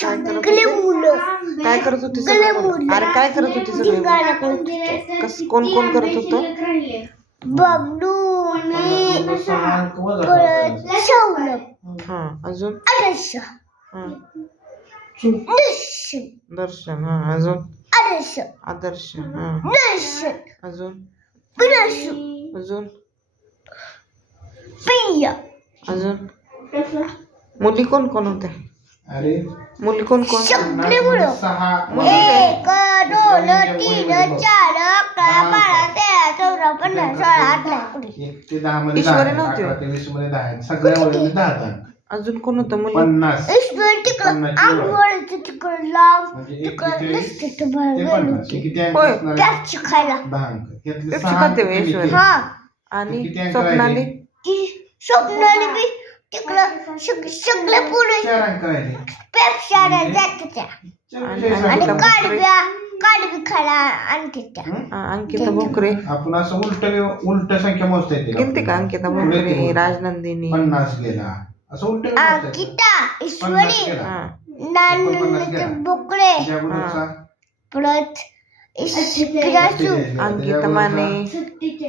काय करत होते काय करत होती सगळे मुलं? अरे काय करत होती सगळी मुलं? कस कोण कोण करत होतं? मी परत हा अजून? आदर्श. हा. दर्शन. दर्शन हा अजून? आदर्श. आदर्श हा. दर्शन. अजून? अजून? पिया अजून? मुली कोण कोण होत्या? अरे. मुली कोण कोण? सगळे मुलं सहा एक दोन तीन चार अकरा बारा तेरा चौदा पंधरा सोळा अठरा एकोणीस. एक ते दहा मध्ये ईश्वरी दहा नव्हती. अकरा ते वीसमध्ये दहा आहेत. सगळ्या मुलांनी दहा दहा अजून कोण होतं मुली? पन्नास. ईश्वर तिकडं पन्नास. आंघोळीचं तिकडं लांब म्हणजे एक तिकडं ते वीस तर ते बाहेर पन्नास. हे किती अंक होय. असणार आहे? त्याच खायला दहा अंक. यातले सहा ईश्वरी? हा. आणि किती अंक स्वप्नाली? ती स्वप्नाली बी तिकडं चार अंक राहिले आणि हं? हा, अंकिता भोकरे आपण असं उलट उलट संख्या मोजता येते. का? गेलते का अंकिता भोकरे राजनंदिनी. पन्नास गेला. असं उलट मोजता येते. अंकिता पन्नास ईश्वरी गेला. हा. बोकडे परत अंकिता माने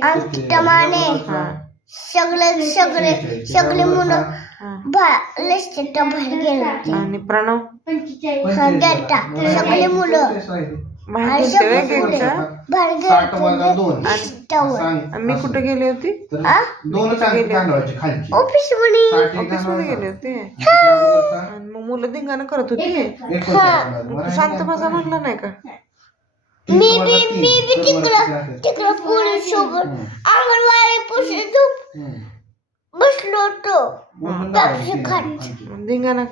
अंकिता माने हा. सगळे सगळे सगळे मुलं बा- लिस्टच्या बाहेर गेले. आणि प्रणव गेलता. सगळे मुलं बाहेर गेले साठ होते. वजा दोन लिस्टावर. सांग. आणि मी कुठे गेली होती तर आ? दोनच अंक तांदळाचे खालचे ऑफिसमध्ये साठ एक गेले तांदळाचा. होते आणि मग मुलं धिंगाणं करत होती. मग तू शांत बसा का? म्हटलं नाही का मी बी मी बी तिकडं. तिकडं पोलीस सोबत. अंगणवाडी पुढे झोप. बसलो होतो धिंगाणा?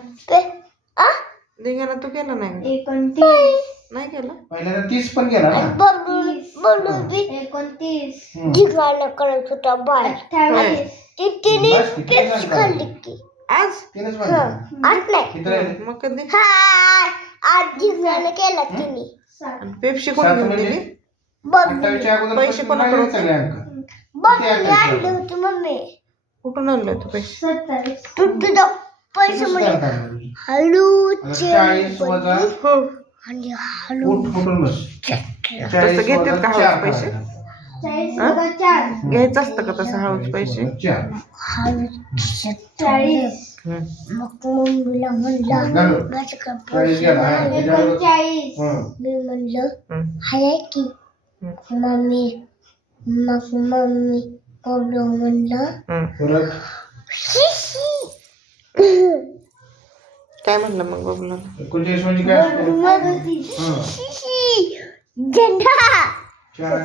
धिंगाणा तू केला नाही? नाही. केला? पहिल्यांदा तीस पण गेला ना. बबलू बबलू बी हम्म. ढिगाणं करत होता बाहेर तिने झालं? खाल्ली की. आज? हा. आज नाही. मग कधी? हा आज ढिगाणं केला तिने. पेप्सी कोणी घेऊन म्हणजे? दिली अगोदर पैसे कोणाकडे होते? आणले? होते मम्मी कुठून आणले तू पैसे तू तुझा पैसे म्हणजे अंक आहे? हळू आता चाळीस वजा हो आणि हळू उठ बस तसं चाळीस घेतात वजा का चार हळूच पैसे. हा? घ्यायचं असतं का तसं हळूच पैसे वजा चार. हळू हम्म. मग मम्मीला म्हणलं घालू. माझ्याकडे चाळीस पैसे गेला हा. नाही. त्याच्यावर- हं. मी म्हणलं हम्म. हाय की हम्म. मम्मी मग मम्मी बबलू म्हणलं हम्म. परत "शी, शी." काय म्हणलं मग बबलू एकोणचाळीस म्हणजे काय असतं? मग हं. "शी, शी." झेंडा चार